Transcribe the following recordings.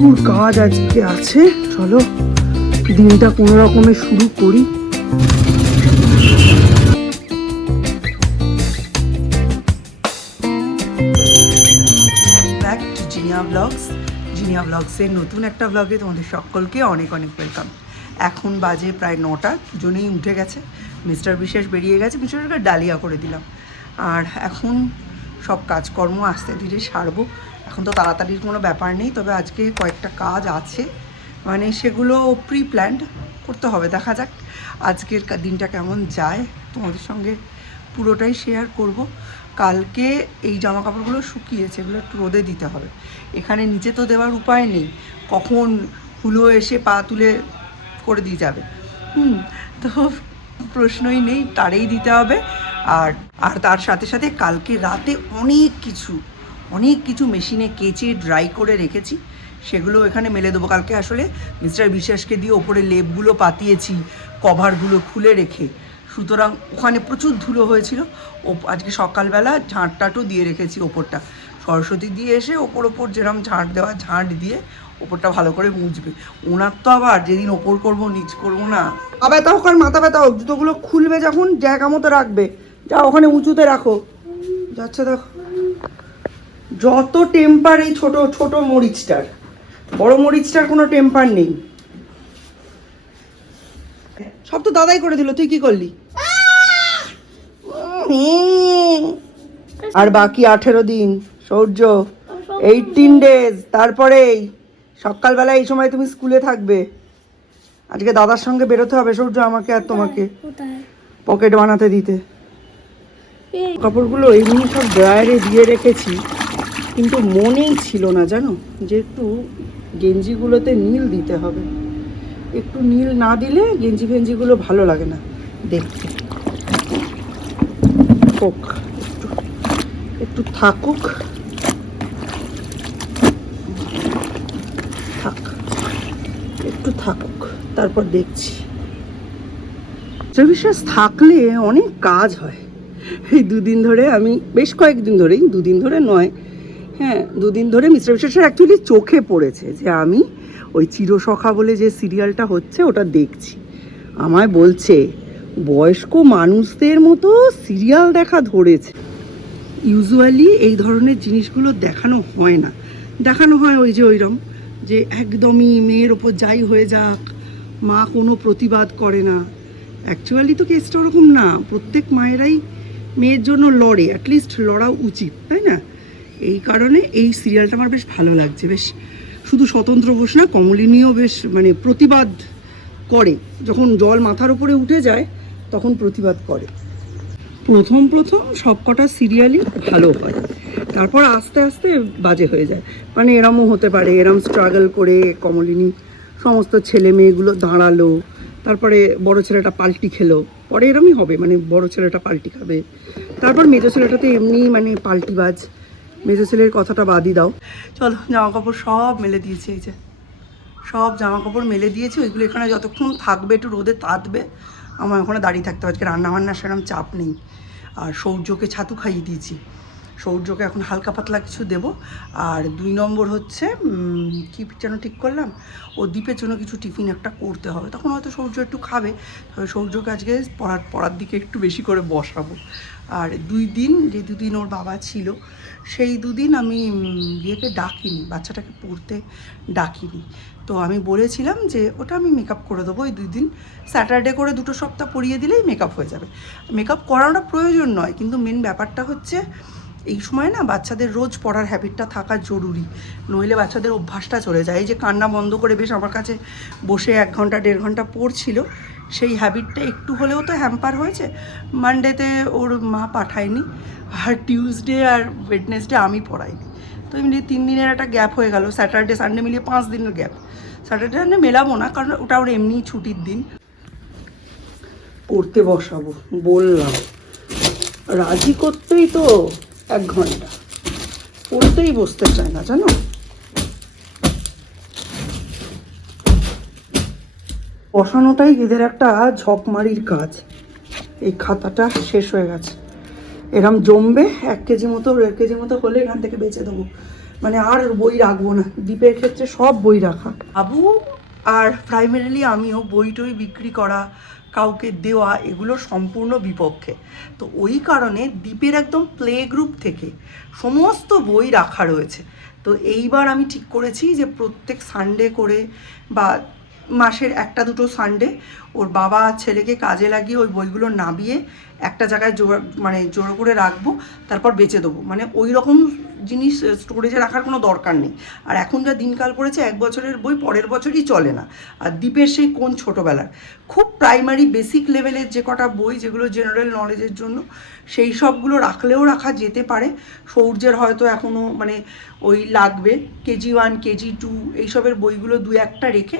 প্রচুর কাজ আজকে আছে, চলো দিনটা কোনো রকমে শুরু করি। Back to Zinnia blogs. Zinnia ব্লগসের নতুন একটা ব্লগে তোমাদের সকলকে অনেক অনেক ওয়েলকাম। এখন বাজে প্রায় 9টা, দুজনেই উঠে গেছে। মিস্টার বিশেষ বেরিয়ে গেছে, বিশেষকে ডালিয়া করে দিলাম। আর এখন সব কাজকর্ম আস্তে ধীরে সারবো। এখন তো তাড়াতাড়ির কোনো ব্যাপার নেই, তবে আজকে কয়েকটা কাজ আছে, মানে সেগুলো প্রি প্ল্যান্ড করতে হবে। দেখা যাক আজকের দিনটা কেমন যায়, তোমাদের সঙ্গে পুরোটাই শেয়ার করব। কালকে এই জামা কাপড়গুলো শুকিয়েছে, এগুলো একটু রোদে দিতে হবে। এখানে নিচে তো দেওয়ার উপায় নেই, কখন হুলো এসে পা তুলে করে দিয়ে যাবে। তো প্রশ্নই নেই, তারেই দিতে হবে। আর আর তার সাথে সাথে কালকে রাতে অনেক কিছু মেশিনে কেচে ড্রাই করে রেখেছি, সেগুলো এখানে মেলে দেবো। কালকে আসলে মিস্টার বিশ্বাসকে দিয়ে ওপরে লেপগুলো পাতিয়েছি, কভারগুলো খুলে রেখে, সুতরাং ওখানে প্রচুর ধুলো হয়েছিল। আজকে সকালবেলা ঝাঁটটাটও দিয়ে রেখেছি ওপরটা, সরস্বতী দিয়ে এসে ওপর যেরকম ঝাঁট দেওয়া ঝাঁট দিয়ে ওপরটা ভালো করে মুছবে। ওনার তো আবার যেদিন ওপর করবো নিচ করবো না, পা ব্যথা হোক আর মাথা ব্যথা হোক, জুতোগুলো খুলবে যখন জায়গা মতো রাখবে, যা ওখানে উঁচুতে রাখো। যাচ্ছে দেখো, যত টেম্পার এই ছোট ছোট মরিচটার, বড় মরিচটার কোনো টেম্পার নেই। সব তো দাদাই করে দিল, তুই কি করলি? আর বাকি 18 দিন সৌর্য, 18 ডেজ, তারপরেই সকালবেলা এই সময় তুমি স্কুলে থাকবে। আজকে দাদার সঙ্গে বেরোতে হবে সৌর্য, আমাকে আর তোমাকে পকেট বানাতে দিতে। কাপড়গুলো এমনি সব ড্রায়ারে দিয়ে রেখেছি, কিন্তু মনেই ছিল না জানো যে একটু গেঞ্জিগুলোতে নীল দিতে হবে। একটু নীল না দিলে গেঞ্জি ফেঞ্জিগুলো ভালো লাগে না দেখতে। হোক একটু থাকুক, একটু থাকুক, তারপর দেখছি। বিশ্বাস থাকলে অনেক কাজ হয়। এই দুদিন ধরে আমি বেশ কয়েকদিন ধরেই, দুদিন ধরে নয়, হ্যাঁ 2 দিন ধরে মিস্টার বিশ্বাসের অ্যাকচুয়ালি চোখে পড়েছে যে আমি ওই চিরসখা বলে যে সিরিয়ালটা হচ্ছে ওটা দেখছি। আমায় বলছে বয়স্ক মানুষদের মতো সিরিয়াল দেখা ধরেছে। ইউজুয়ালি এই ধরনের জিনিসগুলো দেখানো হয় না, দেখানো হয় ওই যে ওইরকম যে একদমই মেয়ের ওপর যাই হয়ে যাক, মা কোনো প্রতিবাদ করে না। অ্যাকচুয়ালি তো কেসটা ওরকম না, প্রত্যেক মায়েরাই মেয়ের জন্য লড়ে, অ্যাটলিস্ট লড়া উচিত, তাই না? এই কারণে এই সিরিয়ালটা আমার বেশ ভালো লাগছে। বেশ শুধু স্বতন্ত্র ঘোষ না, কমলিনীও বেশ মানে প্রতিবাদ করে, যখন জল মাথার উপরে উঠে যায় তখন প্রতিবাদ করে। প্রথম সব কটা সিরিয়ালই ভালো হয়, তারপর আস্তে আস্তে বাজে হয়ে যায়। মানে এরমও হতে পারে, এরম স্ট্রাগল করে কমলিনী সমস্ত ছেলে মেয়েগুলো দাঁড়ালো, তারপরে বড় ছেলেটা পাল্টি খেলো, পরে এরমই হবে, মানে বড় ছেলেটা পাল্টি খাবে, তারপর মেজো ছেলেটা তো এমনি মানে পাল্টিবাজ, মেজো ছেলের কথাটা বাদই দাও। চলো জামা কাপড় সব মেলে দিয়েছি, এই যে সব জামা কাপড় মেলে দিয়েছি। ওইগুলো এখানে যতক্ষণ থাকবে একটু রোদে তাতবে, আমার ওখানে দাঁড়িয়ে থাকতে হবে। আজকে রান্নাবান্নার সেরকম চাপ নেই। আর সৌর্যকে ছাতু খাইয়ে দিয়েছি, সৌর্যকে এখন হালকা পাতলা কিছু দেব। আর 2 নম্বর হচ্ছে কী যেন ঠিক করলাম, ও দ্বীপের জন্য কিছু টিফিন একটা করতে হবে, তখন হয়তো সৌর্য একটু খাবে। তবে সৌর্যকে আজকে পড়ার দিকে একটু বেশি করে বসাবো। আর 2 দিন, যে 2 দিন ওর বাবা ছিল, সেই 2 দিন আমি ইয়েকে ডাকিনি, বাচ্চাটাকে পড়তে ডাকিনি। তো আমি বলেছিলাম যে ওটা আমি মেকআপ করে দেবো এই 2 দিন, স্যাটারডে করে 2 সপ্তাহ পরিয়ে দিলেই মেকআপ হয়ে যাবে। মেকআপ করানোটা প্রয়োজন নয়, কিন্তু মেন ব্যাপারটা হচ্ছে এই সময় না বাচ্চাদের রোজ পড়ার হ্যাবিটটা থাকা জরুরি, নইলে বাচ্চাদের অভ্যাসটা চলে যায়। এই যে কান্না বন্ধ করে বেশ আমার কাছে বসে 1 ঘন্টা 1.5 ঘন্টা পড়ছিল, সেই হ্যাবিটটা একটু হলেও তো হ্যাম্পার হয়েছে। মানডেতে ওর মা পাঠায়নি, আর টিউসডে আর ওয়েডনেসডে আমি পড়াইনি, তো এমনি 3 দিনের একটা গ্যাপ হয়ে গেল। স্যাটারডে সানডে মিলিয়ে 5 দিনের গ্যাপ। স্যাটারডে সানডে মেলাবো না, কারণ ওটা ওর এমনিই ছুটির দিন। পড়তে বসাবো বললাম, রাজি করতেই তো 1 ঘন্টা, পড়তেই বসতে চায় না জানো। বসানোটাই এদের একটা ঝকমারির কাজ। এই খাতাটা শেষ হয়ে গেছে, এরম জমবে 1 কেজি মতো 1.5 কেজি মতো হলে এখান থেকে বেঁচে দেবো। মানে আর বই রাখবো না, দ্বীপের ক্ষেত্রে সব বই রাখা। বাবু আর প্রাইমারিলি আমিও বই টই বিক্রি করা, কাউকে দেওয়া, এগুলো সম্পূর্ণ বিপক্ষে। তো ওই কারণে দ্বীপের একদম প্লে গ্রুপ থেকে সমস্ত বই রাখা রয়েছে। তো এইবার আমি ঠিক করেছি যে প্রত্যেক সানডে করে বা মাসের একটা দুটো সানডে ওর বাবা ছেলেকে কাজে লাগিয়ে ওই বইগুলো নামিয়ে একটা জায়গায় জোড়ো করে রাখবো, তারপর বেচে দেবো। মানে ওই রকম জিনিস স্টোরেজে রাখার কোনো দরকার নেই। আর এখন যা দিনকাল পড়েছে, 1 বছরের বই পরের বছরই চলে না। আর দ্বীপের সেই কোন ছোটোবেলার খুব প্রাইমারি বেসিক লেভেলের যে কটা বই যেগুলো জেনারেল নলেজের জন্য, সেই সবগুলো রাখলেও রাখা যেতে পারে। সৌর্যের হয়তো এখনও মানে ওই লাগবে কেজি 1 কেজি 2 এইসবের বইগুলো 2-1টা রেখে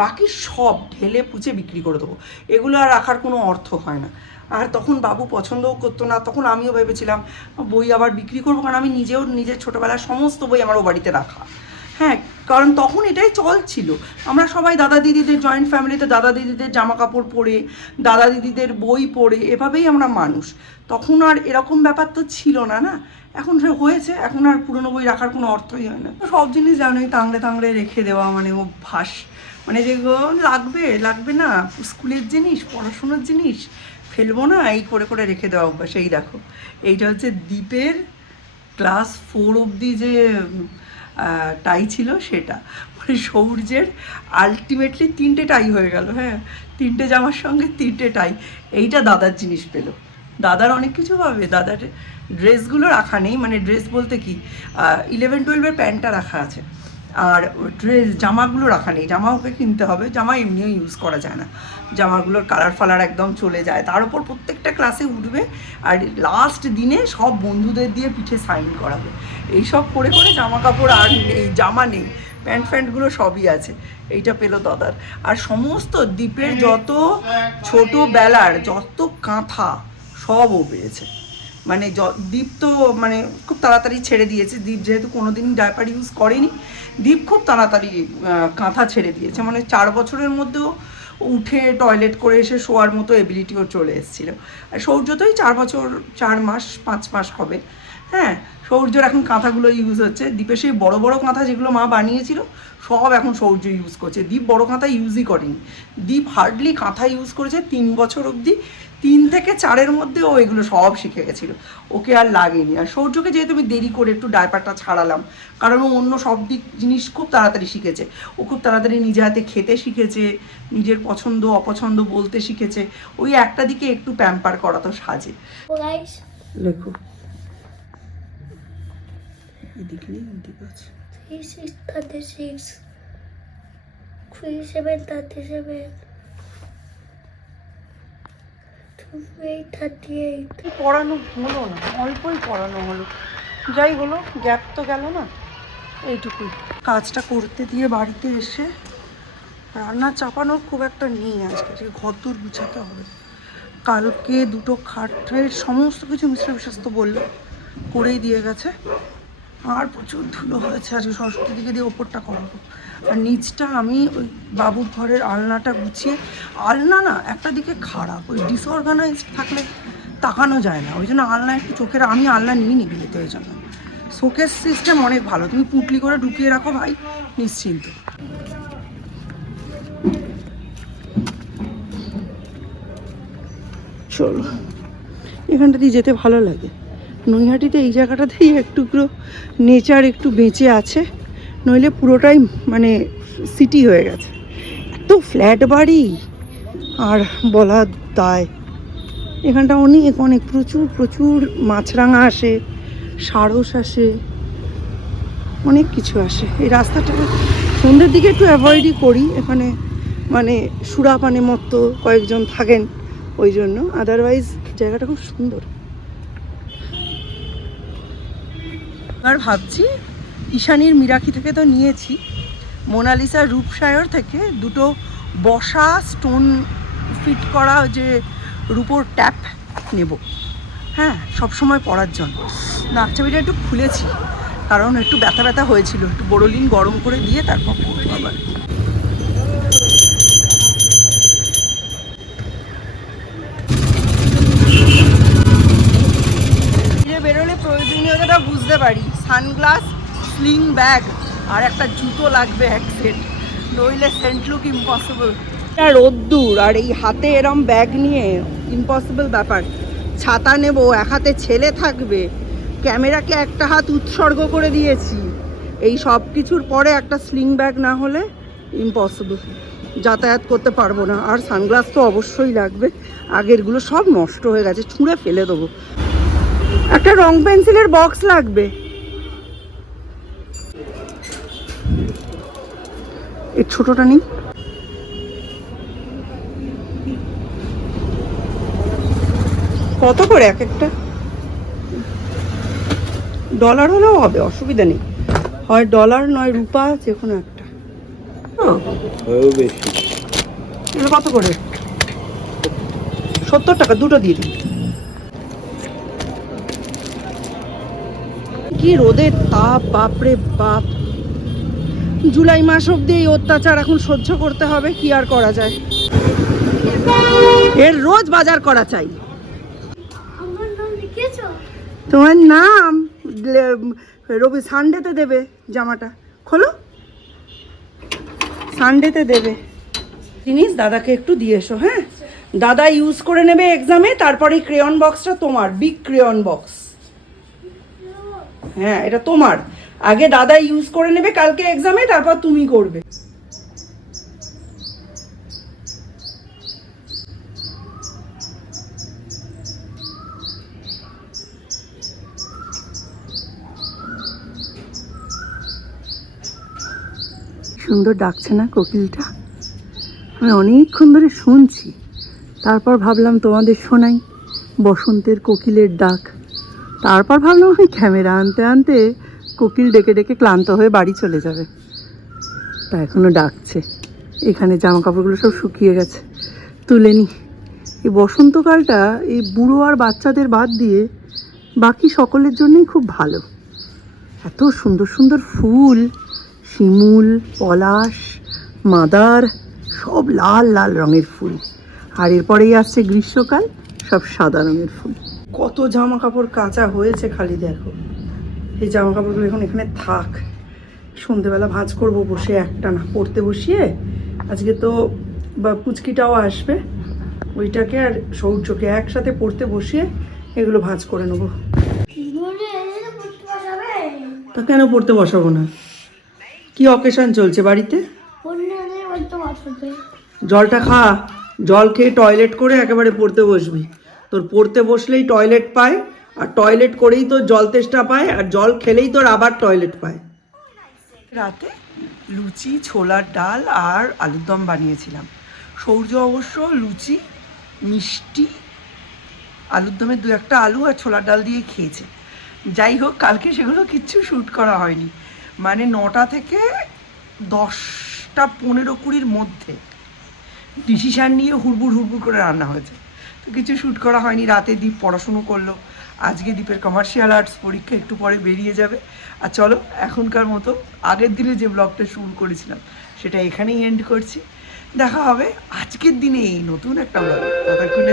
বাকি সব ঢেলে পুচে বিক্রি করে দেবো। এগুলো আর রাখার কোনো অর্থ হয় না। আর তখন বাবু পছন্দও করতো না, তখন আমিও ভেবেছিলাম বই আবার বিক্রি করবো, কারণ আমি নিজেও নিজের ছোটোবেলার সমস্ত বই আমার ও বাড়িতে রাখা। হ্যাঁ, কারণ তখন এটাই চলছিল। আমরা সবাই দাদা দিদিদের জয়েন্ট ফ্যামিলিতে দাদা দিদিদের জামা কাপড় পরে, দাদা দিদিদের বই পড়ে, এভাবেই আমরা মানুষ। তখন আর এরকম ব্যাপার তো ছিল না, না? এখন সে হয়েছে, এখন আর পুরনো বই রাখার কোনো অর্থই হয় না। সব জিনিস জানোই তাংড়ে তাংড়ে রেখে দেওয়া মানে অভ্যাস। মানে যেগুলো লাগবে না, স্কুলের জিনিস, পড়াশোনার জিনিস ফেলবো না, এই করে করে রেখে দেওয়া অভ্যাস। এই দেখো, এইটা হচ্ছে দ্বীপের ক্লাস 4 অবধি যে টাই ছিল সেটা। মানে সৌর্যের আলটিমেটলি 3টে টাই হয়ে গেল। হ্যাঁ, 3টে জামার সঙ্গে 3টে টাই। এইটা দাদার জিনিস পেলো। দাদার অনেক কিছু পাবে। দাদার ড্রেসগুলো রাখা নেই, মানে ড্রেস বলতে কি 11-12-এর প্যান্টটা রাখা আছে, আর জামাগুলো রাখা নেই। জামা ওকে কিনতে হবে, জামা এমনিও ইউজ করা যায় না, জামাগুলোর কালার ফালার একদম চলে যায়। তার উপর প্রত্যেকটা ক্লাসে উঠবে আর লাস্ট দিনে সব বন্ধুদের দিয়ে পিঠে সাইন করাবে। এইসব করে করে জামা কাপড় আর নেই, জামা নেই, প্যান্ট ফ্যান্টগুলো সবই আছে। এইটা পেলো দাদার। আর সমস্ত দ্বীপের যত ছোটোবেলার যত কাঁথা সব ও পেয়েছে। মানে দ্বীপ তো মানে খুব তাড়াতাড়ি ছেড়ে দিয়েছে। দ্বীপ যেহেতু কোনোদিনই ডায়পার ইউজ করেনি, দ্বীপ খুব তাড়াতাড়ি কাঁথা ছেড়ে দিয়েছে। মানে 4 বছরের মধ্যেও উঠে টয়লেট করে এসে শোয়ার মতো এবিলিটিও চলে এসেছিলো। আর সৌর্যতেই 4 বছর 4 মাস 5 মাস হবে। হ্যাঁ, সৌর্যর এখন কাঁথাগুলো ইউজ হচ্ছে। দ্বীপের সেই বড়ো বড়ো কাঁথা যেগুলো মা বানিয়েছিল সব এখন সৌর্য ইউজ করছে। দ্বীপ বড়ো কাঁথা ইউজই করেনি। দ্বীপ হার্ডলি কাঁথা ইউজ করেছে 3 বছর অবধি। 3 থেকে 4-এর মধ্যে ও এগুলো সব শিখে গেছিলো, ওকে আর লাগেনি। আর সৌর্যকে যেহেতু আমি দেরি করে একটু ডায়পারটা ছাড়ালাম, কারণ ও অন্য সব জিনিস খুব তাড়াতাড়ি শিখেছে। ও খুব তাড়াতাড়ি নিজে হাতে খেতে শিখেছে, নিজের পছন্দ অপছন্দ বলতে শিখেছে। ওই একটা দিকে একটু প্যাম্পার করা তো সাজে। লেখো এদিক নেই, এদিক আছে। 36, 37, 37, 38. পড়ানো হলো না, অল্পই পড়ানো হলো। যাই হলো, গ্যাপ তো গেল না, এইটুকুই। কাজটা করতে দিয়ে বাড়িতে এসে রান্না চাপানোর খুব একটা নেই আজকে, ঘরদোর গুছাতে হবে। কালকে 2টো খাটের সমস্ত কিছু মিস্টার বিশ্বাস তো বললো করেই দিয়ে গেছে। আর প্রচুর ধুলো হয়েছে, আজকে সরস্বতী দিকে দিয়ে ওপরটা করাবো। আর নিচটা আমি ওই বাবুর ঘরের আলনাটা গুছিয়ে, আলনা না একটা দিকে খারাপ, ওই ডিসঅর্গানাইজড থাকলে তাকানো যায় না। ওই জন্য আলনা একটু চোখের, আমি আলনা নিয়ে নিবি যেতে। ওই জন্য শোকেস সিস্টেম অনেক ভালো, তুমি পুটলি করে ঢুকিয়ে রাখো ভাই, নিশ্চিন্ত। চলো, এখানটা দিয়ে যেতে ভালো লাগে। নৈহাটিতে এই জায়গাটাতেই একটুকরো নেচার একটু বেঁচে আছে, নইলে পুরোটাই মানে সিটি হয়ে গেছে। এত ফ্ল্যাট বাড়ি আর বলা দায়। এখানটা অনেক অনেক প্রচুর প্রচুর মাছরাঙা আসে, সারস আসে, অনেক কিছু আসে। এই রাস্তাটা সন্ধ্যের দিকে একটু অ্যাভয়েডই করি, এখানে মানে সুরাপানে মতো কয়েকজন থাকেন ওই জন্য। আদারওয়াইজ জায়গাটা খুব সুন্দর। আর ভাবছি ঈশানীর মিরাকি থেকে তো নিয়েছি, মোনালিসা রূপসায়র থেকে 2টো বসা স্টোন ফিট করা যে রূপোর ট্যাপ নেব। হ্যাঁ, সবসময় পরার জন্য। নাকচাবিটা একটু খুলেছি কারণ একটু ব্যথা ব্যথা হয়েছিল, একটু বোরোলিন গরম করে দিয়ে তারপর পরবো আবার। বেরোলে প্রয়োজনীয়তাটা বুঝতে পারি। সানগ্লাস, স্লিং ব্যাগ আর একটা জুতো লাগবে এক সেট, নইলে সেন্ট লুক ইম্পসিবল। রোদ্দুর আর এই হাতে এরম ব্যাগ নিয়ে ইম্পসিবল ব্যাপার। ছাতা নেব, এক হাতে ছেলে থাকবে, ক্যামেরাকে একটা হাত উৎসর্গ করে দিয়েছি, এই সব কিছুর পরে একটা স্লিং ব্যাগ না হলে ইম্পসিবল, যাতায়াত করতে পারবো না। আর সানগ্লাস তো অবশ্যই লাগবে, আগেরগুলো সব নষ্ট হয়ে গেছে, ছুঁড়ে ফেলে দেবো। একটা রং পেন্সিলের বক্স লাগবে, এর ছোটটা নেই। কত করে এক একটা? ডলার হলেও হবে, অসুবিধা নেই, হয় ডলার নয় রূপা, যে কোনো একটা। এগুলো কত করে? 70 টাকা, দুটো দিয়ে দিন। কি রোদের তাপ, বাপরে বাপ। জুলাই মাস অব্দি এই অত্যাচার এখন সহ্য করতে হবে, কি আর করা যায়। এর রোজ বাজার করা চাই। তোমার নাম রবি সানডেতে দেবে, জামাটা খোলো, সানডেতে দেবে। জিনিস দাদাকে একটু দিয়ে এসো, হ্যাঁ দাদা ইউজ করে নেবে এক্সামে, তারপরে এই ক্রেয়ন বক্সটা তোমার, বিগ ক্রেয়ন বক্স। হ্যাঁ এটা তোমার, আগে দাদা ইউজ করে নেবে কালকে এক্সামে, তারপর তুমি করবে। সুন্দর ডাকছে না কোকিলটা, আমি অনেকক্ষণ ধরে শুনছি, তারপর ভাবলাম তোমাদের শোনাই বসন্তের কোকিলের ডাক। তারপর ভাবলাম আমি ক্যামেরা আনতে আনতে কোকিল ডেকে ডেকে ক্লান্ত হয়ে বাড়ি চলে যাবে, তা এখনো ডাকছে। এখানে জামা কাপড়গুলো সব শুকিয়ে গেছে, তুলে নি। এই বসন্তকালটা এই বুড়ো আর বাচ্চাদের বাদ দিয়ে বাকি সকলের জন্যই খুব ভালো। এত সুন্দর সুন্দর ফুল, শিমুল, পলাশ, মাদার, সব লাল লাল রঙের ফুল। আর এরপরেই আসছে গ্রীষ্মকাল, সব সাদা রঙের ফুল। কত জামা কাপড় কাঁচা হয়েছে খালি দেখো। এই জামা কাপড়গুলো এখন এখানে থাক, সন্ধেবেলা ভাঁজ করব বসে, একটা না পড়তে বসিয়ে। আজকে তো বা পুচকিটাও আসবে, ওইটাকে আর সৌর্যকে একসাথে পড়তে বসিয়ে এগুলো ভাঁজ করে নেবো। তা কেন পড়তে বসাবো না? কি অকেশন চলছে বাড়িতে? জলটা খা, জল খেয়ে টয়লেট করে একেবারে পড়তে বসবি। তোর পড়তে বসলেই টয়লেট পায়, আর টয়লেট করেই তোর জল তেষ্টা পায়, আর জল খেলেই তোর আবার টয়লেট পায়। রাতে লুচি, ছোলার ডাল আর আলুর দম বানিয়েছিলাম। সৌর্য অবশ্য লুচি, মিষ্টি, আলুর দমের দু একটা আলু আর ছোলার ডাল দিয়ে খেয়েছে। যাই হোক, কালকে সেগুলো কিচ্ছু শ্যুট করা হয়নি, মানে 9টা থেকে 10টা 15-20 মধ্যে ডিসিশান নিয়ে হুড়বুড় করে রান্না হয়েছে, তো কিছু শ্যুট করা হয়নি। রাতে দীপ পড়াশুনো করলো, আজকে দীপের কমার্শিয়াল আর্টস পরীক্ষা, একটু পরে বেরিয়ে যাবে। আর চলো এখনকার মতো আগের দিনে যে ব্লগটা শুরু করেছিলাম সেটা এখানেই এন্ড করছি। দেখা হবে আজকের দিনে এই নতুন একটা ব্লগ। ততক্ষণে